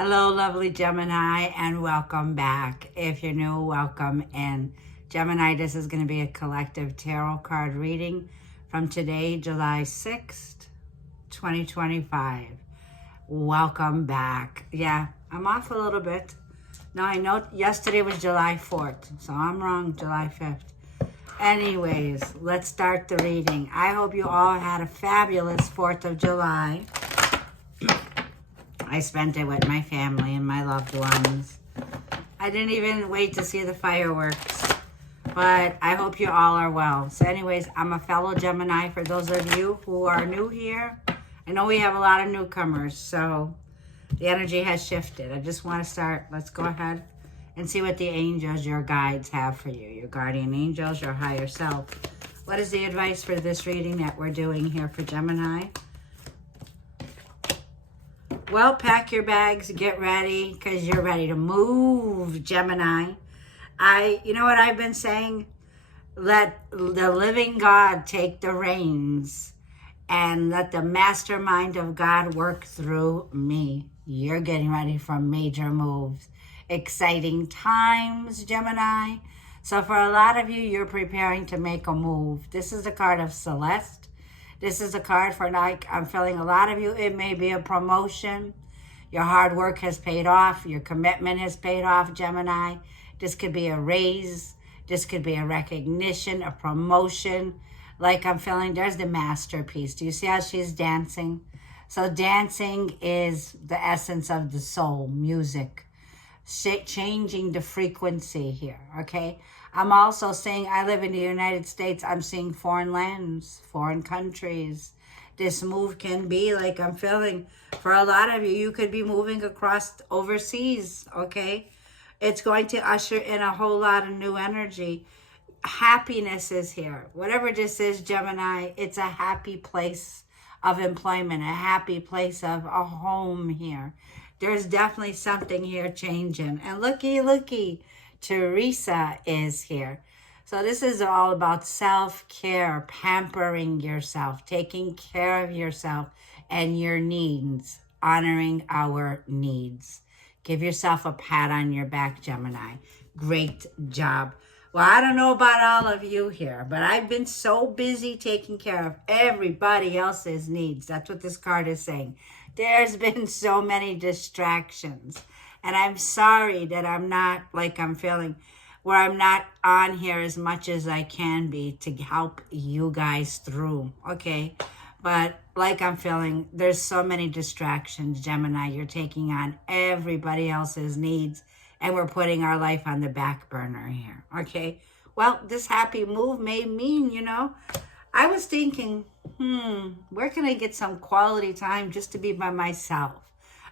Hello, lovely Gemini, and welcome back. If you're new, welcome. And Gemini, this is going to be a collective tarot card reading from today, July 6th, 2025. Welcome back. Yeah, I'm off a little bit. Now, I know yesterday was July 4th, so I'm wrong, July 5th. Anyways, let's start the reading. I hope you all had a fabulous 4th of July. I spent it with my family and my loved ones. I didn't even wait to see the fireworks, but I hope you all are well. So anyways, I'm a fellow Gemini. For those of you who are new here, I know we have a lot of newcomers, so the energy has shifted. I just want to start. Let's go ahead and see what the angels, your guides, have for you. Your guardian angels, your higher self. What is the advice for this reading that we're doing here for Gemini? Well, pack your bags, get ready, because you're ready to move, Gemini. You know what I've been saying? Let the living God take the reins and let the mastermind of God work through me. You're getting ready for major moves. Exciting times, Gemini. So for a lot of you, you're preparing to make a move. This is the card of Celeste. This is a card for, like, I'm feeling a lot of you, it may be a promotion. Your hard work has paid off. Your commitment has paid off, Gemini. This could be a raise. This could be a recognition, a promotion. Like I'm feeling, there's the masterpiece. Do you see how she's dancing? So dancing is the essence of the soul, music. Changing the frequency here, okay? I'm also seeing, I live in the United States, I'm seeing foreign lands, foreign countries. This move can be, like I'm feeling, for a lot of you, you could be moving across overseas, okay? It's going to usher in a whole lot of new energy. Happiness is here. Whatever this is, Gemini, it's a happy place of employment, a happy place of a home here. There's definitely something here changing. And looky, Teresa is here. So this is all about self-care, pampering yourself, taking care of yourself and your needs, honoring our needs. Give yourself a pat on your back, Gemini. Great job. Well, I don't know about all of you here, but I've been so busy taking care of everybody else's needs. That's what this card is saying. There's been so many distractions. And I'm sorry that I'm not, like I'm feeling, where I'm not on here as much as I can be to help you guys through, okay? But like I'm feeling, there's so many distractions, Gemini. You're taking on everybody else's needs, and we're putting our life on the back burner here, okay? Well, this happy move may mean, you know, I was thinking, where can I get some quality time just to be by myself?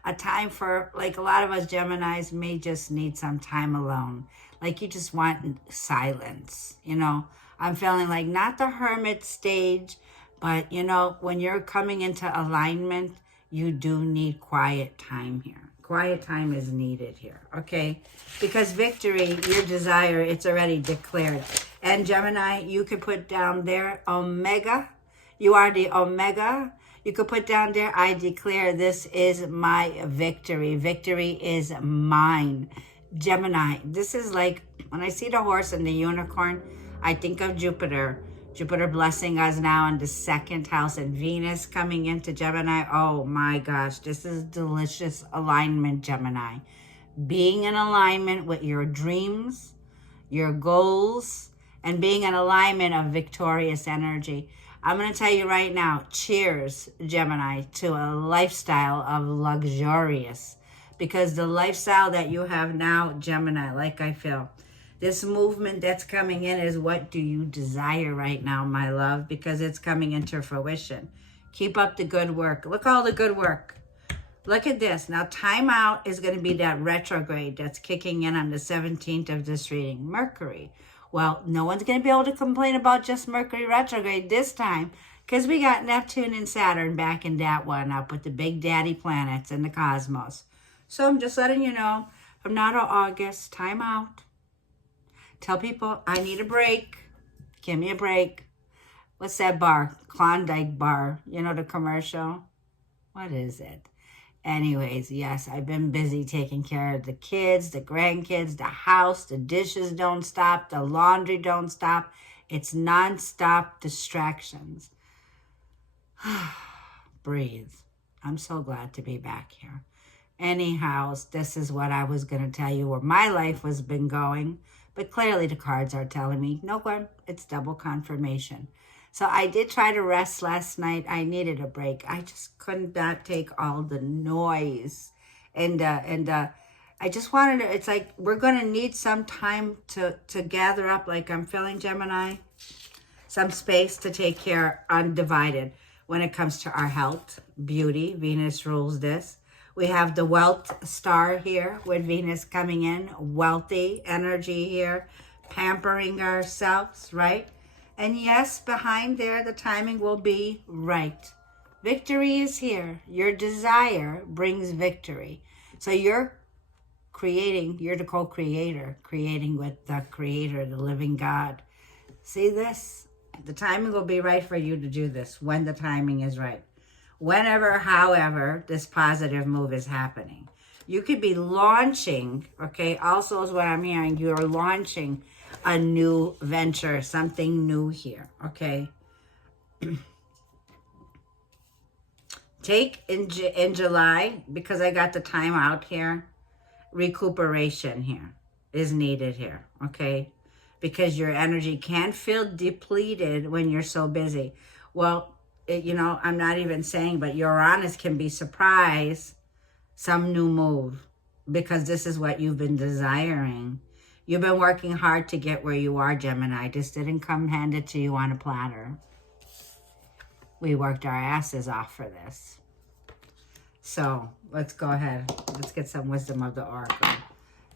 A time for, like a lot of us Geminis may just need some time alone. Like you just want silence, you know. I'm feeling like not the hermit stage, but, you know, when you're coming into alignment, you do need quiet time here. Quiet time is needed here, okay? Because victory, your desire, it's already declared. And Gemini, you could put down there, Omega. You are the Omega. You could put down there, I declare this is my victory. Victory is mine. Gemini, this is like, when I see the horse and the unicorn, I think of Jupiter. Jupiter blessing us now in the second house, and Venus coming into Gemini. Oh my gosh, this is delicious alignment, Gemini. Being in alignment with your dreams, your goals, and being in alignment of victorious energy. I'm going to tell you right now, cheers, Gemini, to a lifestyle of luxurious. Because the lifestyle that you have now, Gemini, like I feel, this movement that's coming in is what do you desire right now, my love, because it's coming into fruition. Keep up the good work. Look all the good work. Look at this. Now, time out is going to be that retrograde that's kicking in on the 17th of this reading, Mercury. Well, no one's going to be able to complain about just Mercury retrograde this time because we got Neptune and Saturn backing that one up with the big daddy planets in the cosmos. So I'm just letting you know, from now to August, time out. Tell people, I need a break. Give me a break. What's that bar? Klondike bar. You know the commercial? What is it? Anyways, yes, I've been busy taking care of the kids, the grandkids, the house, the dishes don't stop, the laundry don't stop. It's nonstop distractions. Breathe. I'm so glad to be back here. Anyhow, this is what I was going to tell you where my life has been going. But clearly the cards are telling me, no, Gwen, it's double confirmation. So I did try to rest last night. I needed a break. I just could not take all the noise. And I just wanted to, it's like we're going to need some time to gather up, like I'm feeling, Gemini. Some space to take care undivided when it comes to our health, beauty. Venus rules this. We have the wealth star here with Venus coming in, wealthy energy here, pampering ourselves, right? And yes, behind there, the timing will be right. Victory is here. Your desire brings victory. So you're creating, you're the co-creator, creating with the creator, the living God. See this? The timing will be right for you to do this when the timing is right. Whenever, however, this positive move is happening. You could be launching, okay? Also is what I'm hearing. You're launching a new venture, something new here, okay? Take in July, because I got the time out here, recuperation here is needed here, okay? Because your energy can feel depleted when you're so busy. Well, you know, I'm not even saying, but Uranus can be surprised, some new move, because this is what you've been desiring. You've been working hard to get where you are, Gemini. This didn't come handed to you on a platter. We worked our asses off for this. So let's go ahead. Let's get some wisdom of the oracle.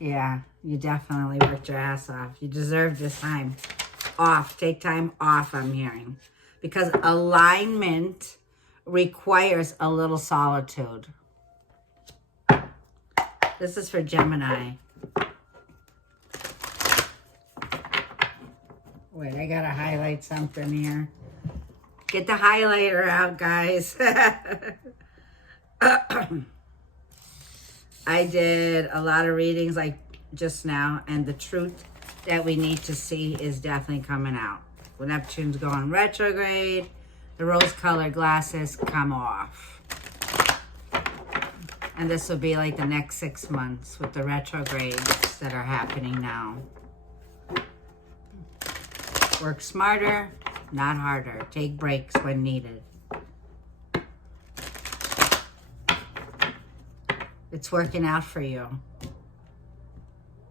Yeah, you definitely worked your ass off. You deserve this time off. Take time off, I'm hearing. Because alignment requires a little solitude. This is for Gemini. Wait, I gotta highlight something here. Get the highlighter out, guys. I did a lot of readings like just now, and the truth that we need to see is definitely coming out. When Neptune's going retrograde, the rose-colored glasses come off. And this will be like the next 6 months with the retrogrades that are happening now. Work smarter, not harder. Take breaks when needed. It's working out for you.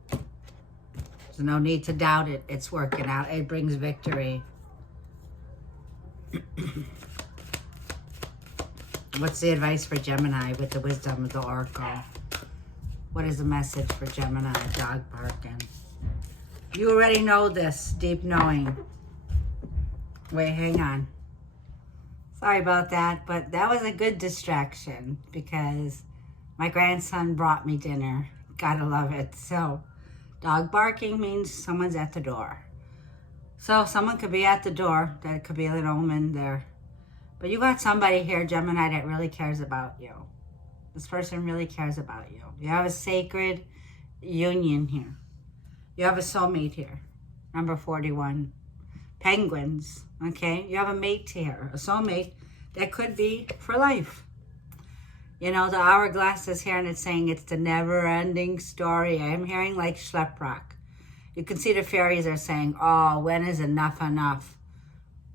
There's no need to doubt it. It's working out. It brings victory. What's the advice for Gemini with the wisdom of the oracle? What is the message for Gemini? Dog barking. You already know this, deep knowing. Wait, hang on. Sorry about that, but that was a good distraction because my grandson brought me dinner. Gotta love it. So, dog barking means someone's at the door. So, someone could be at the door. That could be an omen there. But you got somebody here, Gemini, that really cares about you. This person really cares about you. You have a sacred union here. You have a soulmate here. Number 41. Penguins, okay? You have a mate here, a soulmate that could be for life. You know, the hourglass is here and it's saying it's the never-ending story. I'm hearing like Schleprock. You can see the fairies are saying, oh, when is enough enough?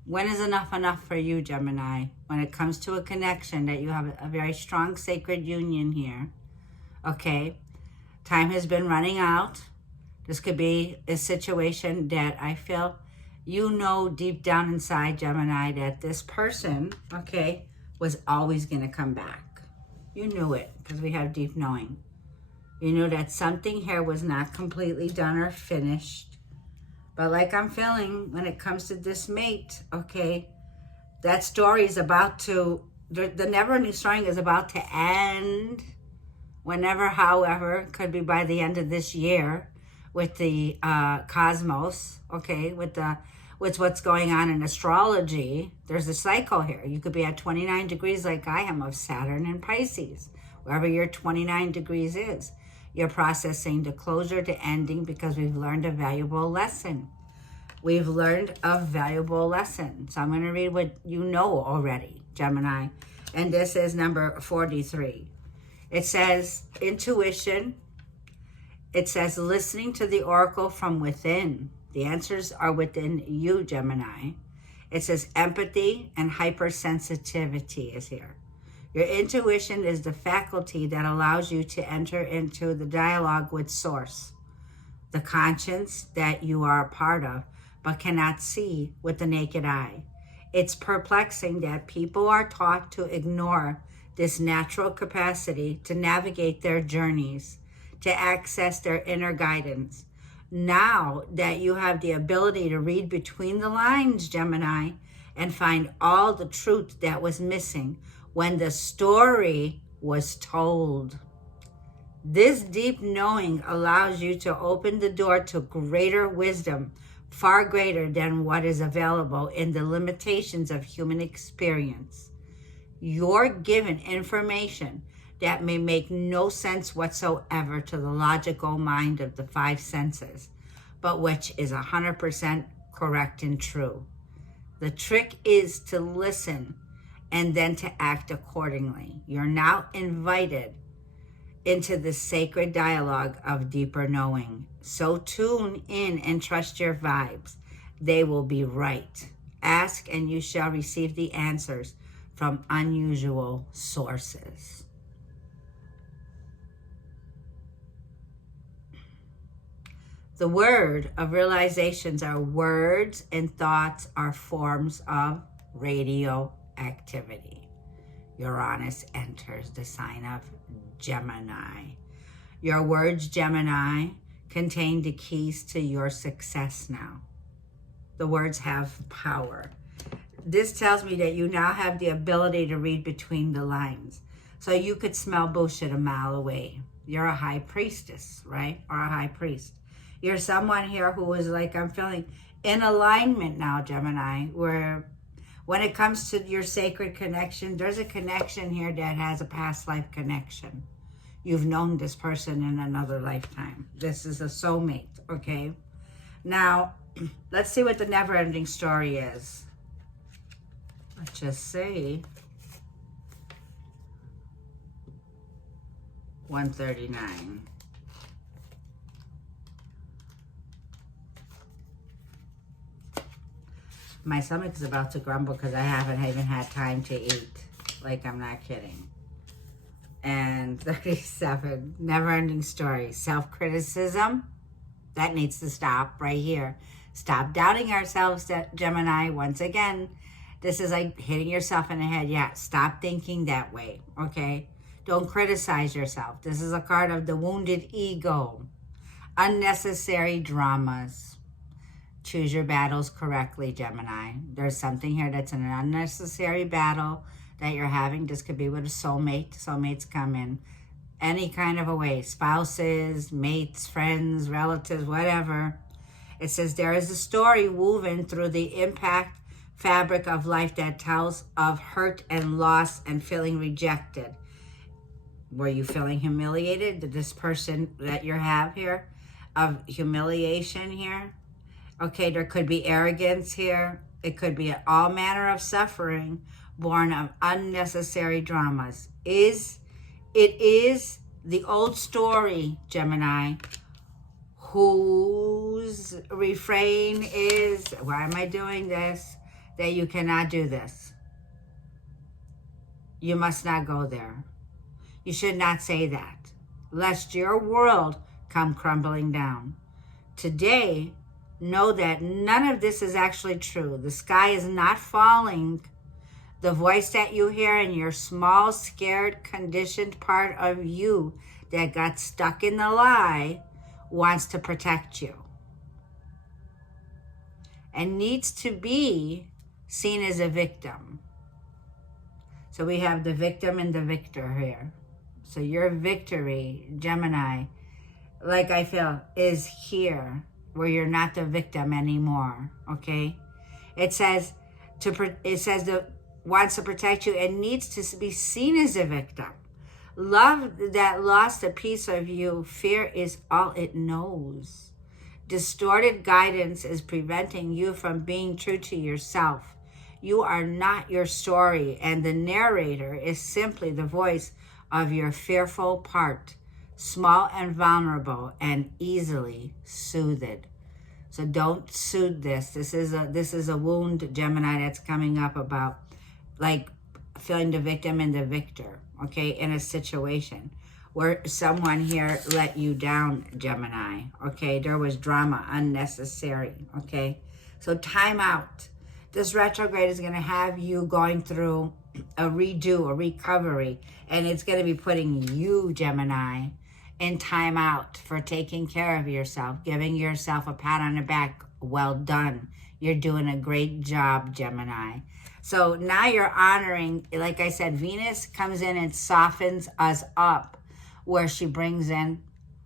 When is enough enough for you, Gemini? When it comes to a connection that you have a very strong sacred union here. Okay, time has been running out. This could be a situation that I feel you know deep down inside, Gemini, that this person, okay, was always going to come back. You knew it because we have deep knowing. You knew that something here was not completely done or finished. But like I'm feeling when it comes to this mate, okay, that story is about to, the never-ending story is about to end whenever, however, could be by the end of this year with the cosmos, okay, with what's going on in astrology. There's a cycle here. You could be at 29 degrees like I am of Saturn and Pisces, wherever your 29 degrees is. You're processing the closure to ending because we've learned a valuable lesson. We've learned a valuable lesson. So I'm going to read what you know already, Gemini. And this is number 43. It says intuition. It says listening to the oracle from within. The answers are within you, Gemini. It says empathy and hypersensitivity is here. Your intuition is the faculty that allows you to enter into the dialogue with Source, the conscience that you are a part of, but cannot see with the naked eye. It's perplexing that people are taught to ignore this natural capacity to navigate their journeys, to access their inner guidance. Now that you have the ability to read between the lines, Gemini, and find all the truth that was missing when the story was told. This deep knowing allows you to open the door to greater wisdom, far greater than what is available in the limitations of human experience. You're given information that may make no sense whatsoever to the logical mind of the five senses, but which is 100% correct and true. The trick is to listen and then to act accordingly. You're now invited into the sacred dialogue of deeper knowing. So tune in and trust your vibes. They will be right. Ask and you shall receive the answers from unusual sources. The word of realizations are words and thoughts are forms of radioactivity. Uranus enters the sign of Gemini. Your words, Gemini, contain the keys to your success now. The words have power. This tells me that you now have the ability to read between the lines. So you could smell bullshit a mile away. You're a high priestess, right? Or a high priest. You're someone here who is like, I'm feeling in alignment now, Gemini, where when it comes to your sacred connection, there's a connection here that has a past life connection. You've known this person in another lifetime. This is a soulmate, okay? Now, let's see what the never-ending story is. Let's just see. 139. My stomach is about to grumble because I haven't even had time to eat. Like, I'm not kidding. And 37, never-ending story. Self-criticism, that needs to stop right here. Stop doubting ourselves, Gemini. Once again, this is like hitting yourself in the head. Yeah, stop thinking that way, okay? Don't criticize yourself. This is a card of the wounded ego. Unnecessary dramas. Choose your battles correctly, Gemini. There's something here that's an unnecessary battle that you're having. This could be with a soulmate. Soulmates come in any kind of a way. Spouses, mates, friends, relatives, whatever. It says there is a story woven through the impact fabric of life that tells of hurt and loss and feeling rejected. Were you feeling humiliated? Did this person that you have here of humiliation here? Okay, there could be arrogance here. It could be all manner of suffering born of unnecessary dramas. It is the old story, Gemini, whose refrain is, why am I doing this? That you cannot do this. You must not go there. You should not say that, lest your world come crumbling down. Today, know that none of this is actually true. The sky is not falling. The voice that you hear in your small, scared, conditioned part of you that got stuck in the lie wants to protect you and needs to be seen as a victim. So we have the victim and the victor here. So your victory, Gemini, like I feel, is here, where you're not the victim anymore, okay? It says that wants to protect you and needs to be seen as a victim. Love that lost a piece of you. Fear is all it knows. Distorted guidance is preventing you from being true to yourself. You are not your story, and the narrator is simply the voice of your fearful part, small and vulnerable and easily soothed. So don't soothe this. This is a wound, Gemini, that's coming up about like feeling the victim and the victor, okay, in a situation where someone here let you down, Gemini, okay? There was drama, unnecessary, okay? So time out. This retrograde is going to have you going through a redo, a recovery, and it's going to be putting you, Gemini, in time out for taking care of yourself, giving yourself a pat on the back. Well done. You're doing a great job, Gemini. So now you're honoring, like I said, Venus comes in and softens us up, where she brings in,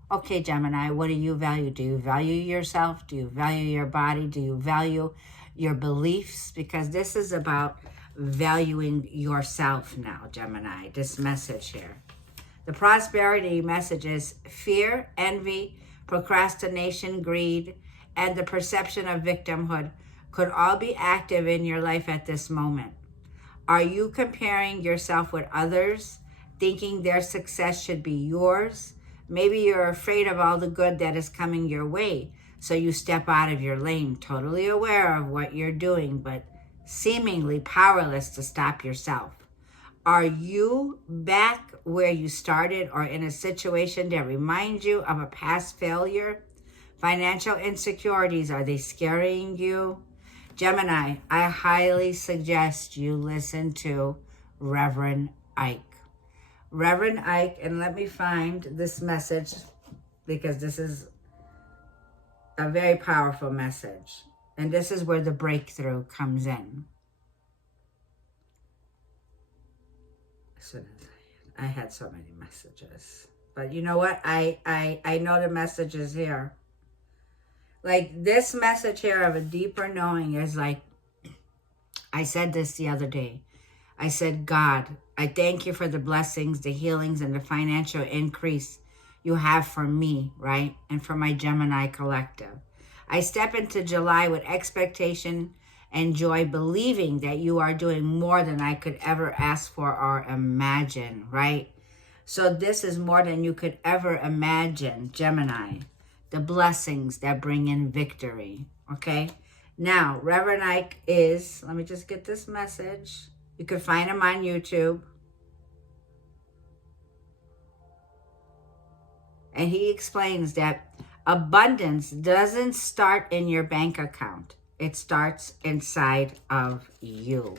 okay, Gemini, what do you value? Do you value yourself? Do you value your body? Do you value your beliefs? Because this is about valuing yourself now, Gemini, this message here. The prosperity message is fear, envy, procrastination, greed, and the perception of victimhood could all be active in your life at this moment. Are you comparing yourself with others, thinking their success should be yours? Maybe you're afraid of all the good that is coming your way, so you step out of your lane, totally aware of what you're doing, but seemingly powerless to stop yourself. Are you back where you started or in a situation that reminds you of a past failure? Financial insecurities, are they scaring you? Gemini, I highly suggest you listen to Reverend Ike. Reverend Ike, and let me find this message because this is a very powerful message. And this is where the breakthrough comes in. I had so many messages. But you know what? I know the message is here. Like this message here of a deeper knowing is like, I said this the other day. I said, God, I thank you for the blessings, the healings, and the financial increase you have for me, right? And for my Gemini collective. I step into July with expectation and joy, believing that you are doing more than I could ever ask for or imagine, right? So this is more than you could ever imagine, Gemini. The blessings that bring in victory, okay? Now, Reverend Ike is, let me just get this message. You can find him on YouTube. And he explains that abundance doesn't start in your bank account. It starts inside of you.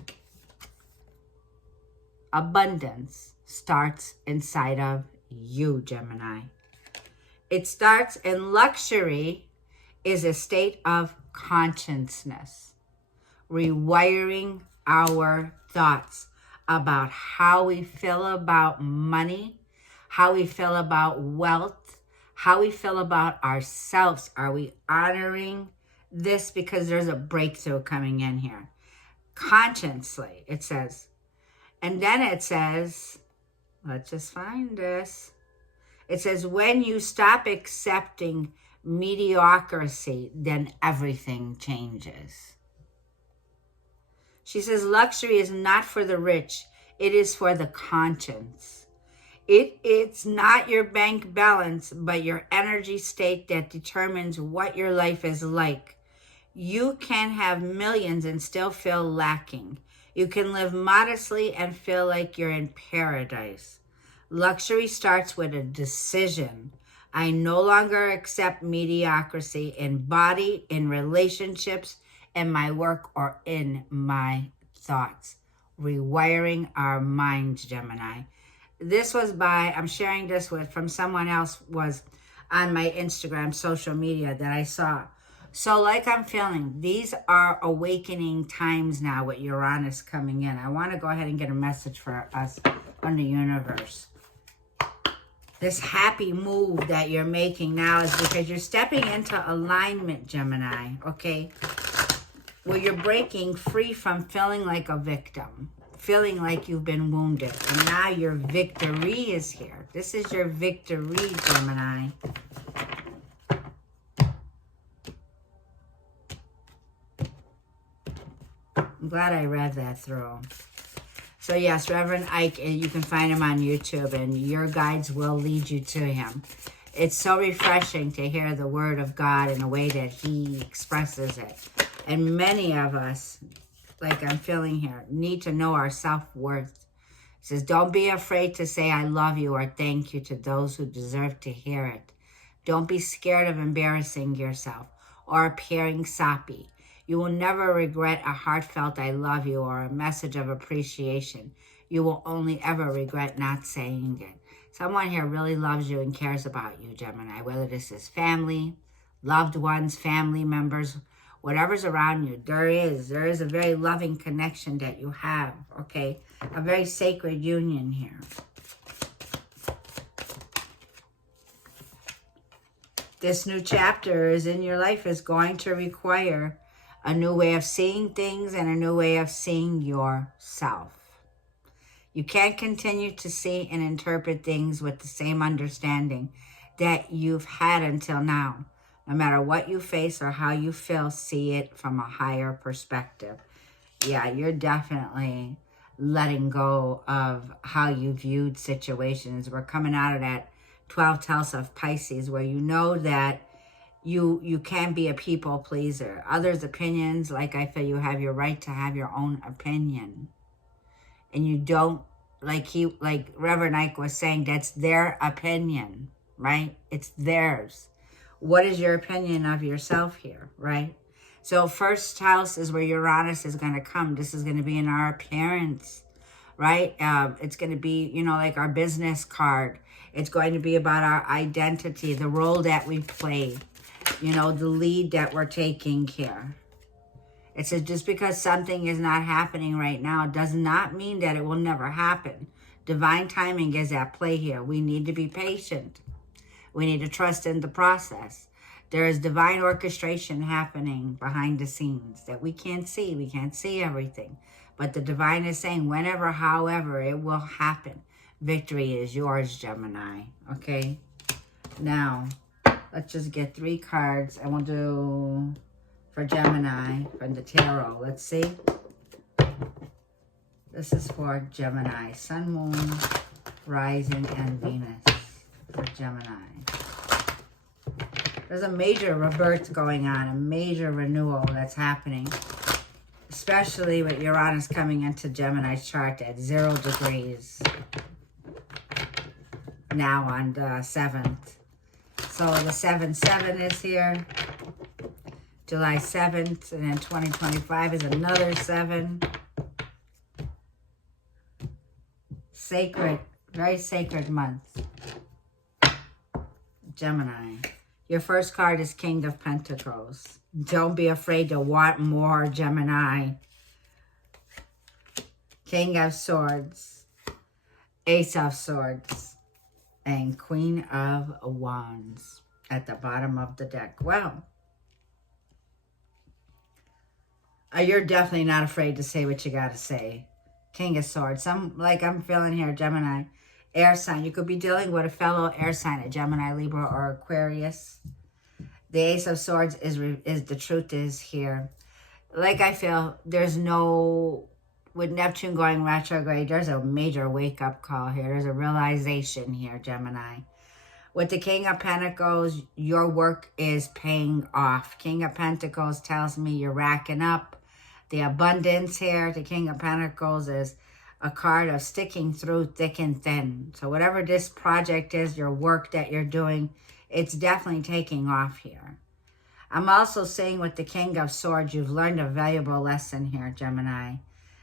Abundance starts inside of you, Gemini. It starts in luxury is a state of consciousness, rewiring our thoughts about how we feel about money, how we feel about wealth, how we feel about ourselves. Are we honoring this? Because there's a breakthrough coming in here. Consciously, it says. And then it says, let's just find this. It says, when you stop accepting mediocrity, then everything changes. She says, luxury is not for the rich. It is for the conscience. It's not your bank balance, but your energy state that determines what your life is like. You can have millions and still feel lacking. You can live modestly and feel like you're in paradise. Luxury starts with a decision. I no longer accept mediocrity in body, in relationships, in my work, or in my thoughts. Rewiring our minds, Gemini. This was by, I'm sharing this with, from someone else, was on my Instagram social media that I saw. So like I'm feeling, these are awakening times now with Uranus coming in. I want to go ahead and get a message for us from the universe. This happy move that you're making now is because you're stepping into alignment, Gemini, okay? Where you're breaking free from feeling like a victim, feeling like you've been wounded. And now your victory is here. This is your victory, Gemini. I'm glad I read that through. So yes, Reverend Ike, you can find him on YouTube, and your guides will lead you to him. It's so refreshing to hear the word of God in a way that he expresses it. And many of us, like I'm feeling here, need to know our self-worth. He says, don't be afraid to say I love you or thank you to those who deserve to hear it. Don't be scared of embarrassing yourself or appearing soppy. You will never regret a heartfelt I love you or a message of appreciation. You will only ever regret not saying it. Someone here really loves you and cares about you, Gemini, whether this is family, loved ones, family members, whatever's around you. There is a very loving connection that you have, okay? A very sacred union here. This new chapter is in your life is going to require a new way of seeing things and a new way of seeing yourself. You can't continue to see and interpret things with the same understanding that you've had until now. No matter what you face or how you feel, see it from a higher perspective. Yeah, you're definitely letting go of how you viewed situations. We're coming out of that 12th house of Pisces, where you know that you can be a people pleaser. Others' opinions, like I feel you have your right to have your own opinion. And you don't, like Reverend Ike was saying, that's their opinion, right? It's theirs. What is your opinion of yourself here, right? So first house is where Uranus is going to come. This is going to be in our appearance, right? It's going to be, you know, like our business card. It's going to be about our identity, the role that we play, you know, the lead that we're taking here. It says just because something is not happening right now does not mean that it will never happen. Divine timing is at play here. We need to be patient. We need to trust in the process. There is divine orchestration happening behind the scenes that we can't see. We can't see everything. But the divine is saying whenever, however, it will happen. Victory is yours, Gemini. Okay? Now, let's just get 3 cards. I will do for Gemini from the tarot. Let's see. This is for Gemini. Sun, Moon, Rising, and Venus for Gemini. There's a major rebirth going on, a major renewal that's happening, especially with Uranus coming into Gemini's chart at 0 degrees now on the 7th. So the 7-7 is here, July 7th, and then 2025 is another 7. Sacred, very sacred month. Gemini. Your first card is King of Pentacles. Don't be afraid to want more, Gemini. King of Swords, Ace of Swords, and Queen of Wands at the bottom of the deck. Well, you're definitely not afraid to say what you got to say. King of Swords. Like I'm feeling here, Gemini. Air sign. You could be dealing with a fellow air sign, a Gemini, Libra, or Aquarius. The Ace of Swords is the truth is here. Like I feel, there's no, with Neptune going retrograde, there's a major wake-up call here. There's a realization here, Gemini. With the King of Pentacles, your work is paying off. King of Pentacles tells me you're racking up the abundance here. The King of Pentacles is a card of sticking through thick and thin. So whatever this project is, your work that you're doing, it's definitely taking off here. I'm also saying with the King of Swords, you've learned a valuable lesson here, Gemini.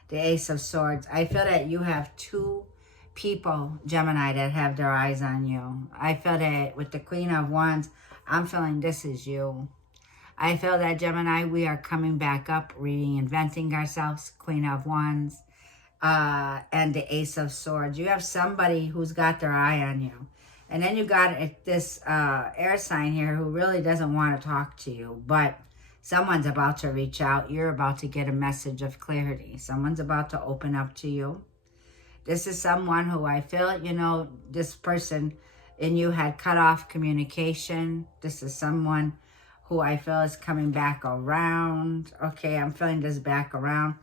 The Ace of Swords. I feel that you have 2 people, Gemini, that have their eyes on you. I feel that with the Queen of Wands, I'm feeling this is you. I feel that, Gemini, we are coming back up, reinventing ourselves. Queen of Wands. And the Ace of Swords. You have somebody who's got their eye on you. And then you got this air sign here who really doesn't want to talk to you. But Someone's about to reach out. You're about to get a message of clarity. Someone's about to open up to you. This is someone who I feel, you know, this person and you had cut off communication. This is someone who I feel is coming back around. Okay, I'm feeling this back around.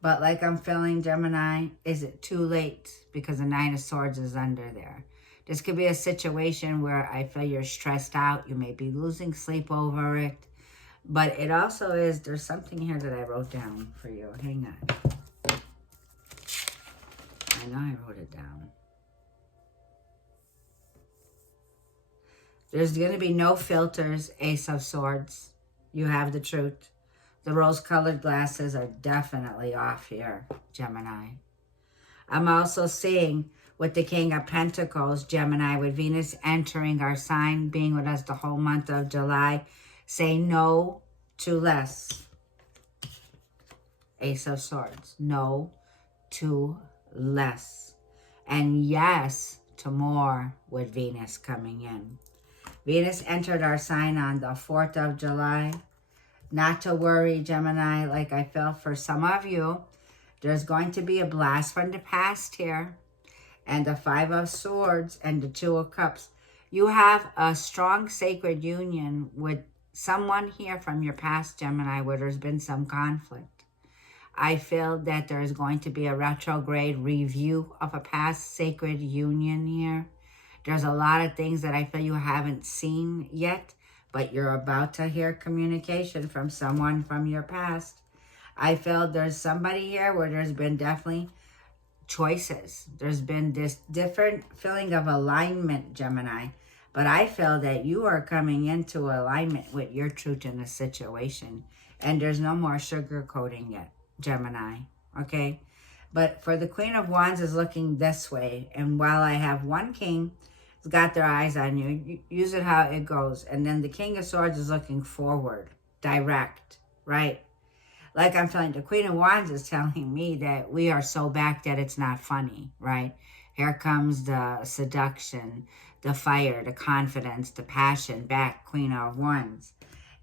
But like I'm feeling, Gemini, is it too late? Because the Nine of Swords is under there. This could be a situation where I feel you're stressed out. You may be losing sleep over it. But it also is, there's something here that I wrote down for you. Hang on. I know I wrote it down. There's going to be no filters, Ace of Swords. You have the truth. The rose-colored glasses are definitely off here, Gemini. I'm also seeing with the King of Pentacles, Gemini, with Venus entering our sign, being with us the whole month of July. Say no to less. Ace of Swords. No to less. And yes to more with Venus coming in. Venus entered our sign on the 4th of July. Not to worry, Gemini, like I felt for some of you, there's going to be a blast from the past here. And the 5 of Swords and the 2 of Cups. You have a strong sacred union with someone here from your past, Gemini, where there's been some conflict. I feel that there's going to be a retrograde review of a past sacred union here. There's a lot of things that I feel you haven't seen yet, but you're about to hear communication from someone from your past. I feel there's somebody here where there's been definitely choices. There's been this different feeling of alignment, Gemini. But I feel that you are coming into alignment with your truth in the situation. And there's no more sugarcoating yet, Gemini. Okay? But for the Queen of Wands is looking this way. And while I have one king who's got their eyes on you, use it how it goes. And then the King of Swords is looking forward, direct, right? Like I'm feeling, the Queen of Wands is telling me that we are so back that it's not funny, right? Here comes the seduction, the fire, the confidence, the passion back, Queen of Wands.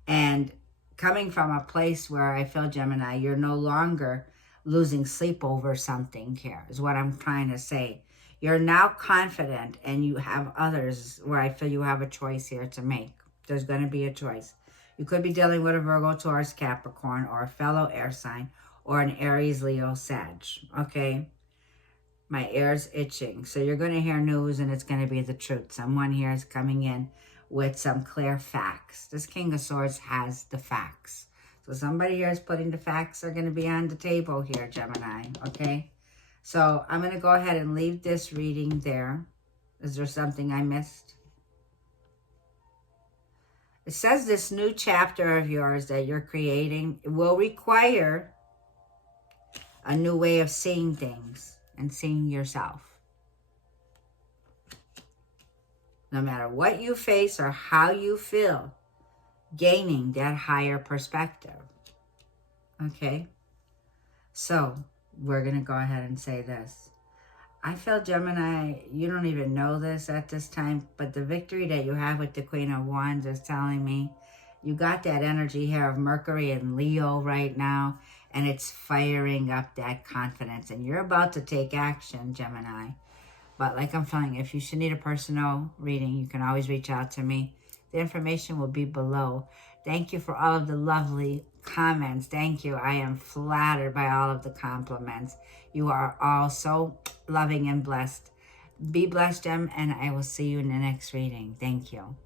And coming from a place where I feel, Gemini, you're no longer losing sleep over something here, is what I'm trying to say. You're now confident and you have others where I feel you have a choice here to make. There's going to be a choice. You could be dealing with a Virgo, Taurus, Capricorn, or a fellow air sign, or an Aries, Leo, Sag, okay? My ear's itching. So you're going to hear news and it's going to be the truth. Someone here is coming in with some clear facts. This King of Swords has the facts. So somebody here is putting the facts are going to be on the table here, Gemini, okay? So I'm going to go ahead and leave this reading there. Is there something I missed? It says this new chapter of yours that you're creating will require a new way of seeing things and seeing yourself. No matter what you face or how you feel, gaining that higher perspective. Okay? So, we're going to go ahead and say this. I feel, Gemini, you don't even know this at this time, but the victory that you have with the Queen of Wands is telling me you got that energy here of Mercury and Leo right now, and it's firing up that confidence. And you're about to take action, Gemini. But like I'm feeling, if you should need a personal reading, you can always reach out to me. The information will be below. Thank you for all of the lovely comments. Thank you. I am flattered by all of the compliments. You are all so loving and blessed. Be blessed, Gem, and I will see you in the next reading. Thank you.